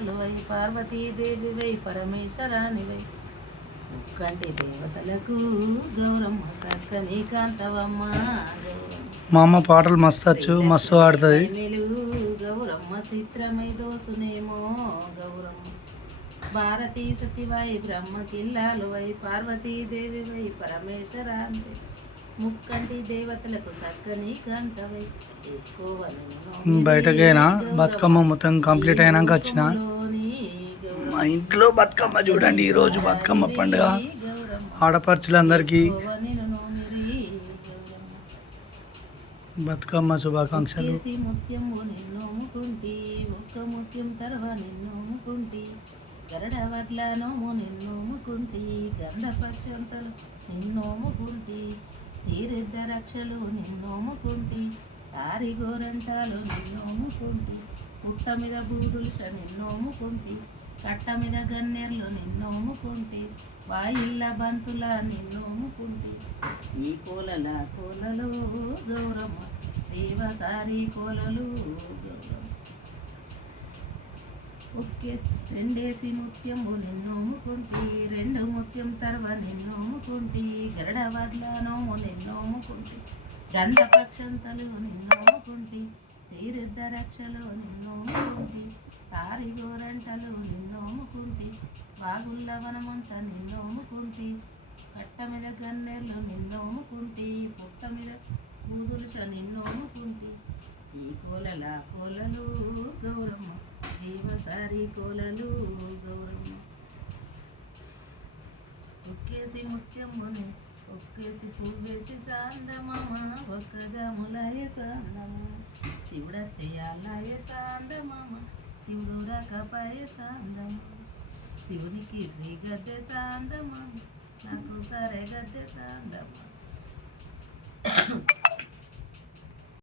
కిల్లాలువై పార్వతీదేవివై పరమేశ్వరానివై ముక్కంటి దేవతలకు గౌరమ్మ సక్కని కాంతవమ్మ మా అమ్మ పాటలు మస్తు మస్తు ఆడుతుంది. గౌరమ్మ చిత్రమై దోసునేమో గౌరమ్మ భారతీ సతివై బ్రహ్మ కిల్లాలువై పార్వతీదేవివై పరమేశ్వరానివై ముక్కంటి దేవతలకు సక్కని కాంతవై బయటకైనా బతుకమ్మ మొత్తం కంప్లీట్ అయినాక వచ్చిన మా ఇంట్లో బతుకమ్మ చూడండి. ఈరోజు బతుకమ్మ పండుగ ఆడపడుచులందరికీ బతుకమ్మ శుభాకాంక్షలు. ముత్యము నిన్నోముకుంటి ఒక్క ముత్యం తర్వ నిన్నోముకుంటి గరడవడ్ల నోము నిన్నోముకుంటి గంధపచ్చంతలు నిన్నోముకుంటి తీరిద్ద రక్షలు నిన్నోముకుంటి తారి గోరంటాలు నిన్నోముకుంటి పుట్ట మీద బూరుల్ష నిన్నోముకుంటి కట్ట మీద గన్నేర్లు నిన్నోముకుంటి వాయిల్ల బంతుల నిన్నోముకుంటి ఈ కోలల కోలలు గౌరమ్మ దేవసారి కోలలు గౌరమ్మ ఒకే రెండేసి ముత్యము నిన్నోముకుంటి రెండు ముత్యం తర్వ నిన్నోముకుంటి గరడవడ్ల నోము నిన్నోముకుంటి గంధపక్షంతలు నిన్నోముకుంటి తీరిద్ద రక్షలు నిన్నోముకుంటి తారి గోరంటలు నిన్నోముకుంటి బాగుల్ల వనమంతా నిన్నోముకుంటి కట్ట మీద గన్నేర్లు నిన్నోముకుంటి పుట్ట మీద పూదులుస నిన్నోముకుంటి ఈ కోలల కోలలు గౌరమ్మ దేవసారి కోలలు గౌరమ్మ ఒక్కేసి ముత్యముని ఒక్కేసి పువ్వేసి సాందమామ ఒక్కగా ములాయ సాందమ శివుడ చేయాలాయ సాందమామ శివుడు రకపాయ సాందమ శివునికి శ్రీ గద్దె సాందమామ నాకు సరే గద్దె సాందమ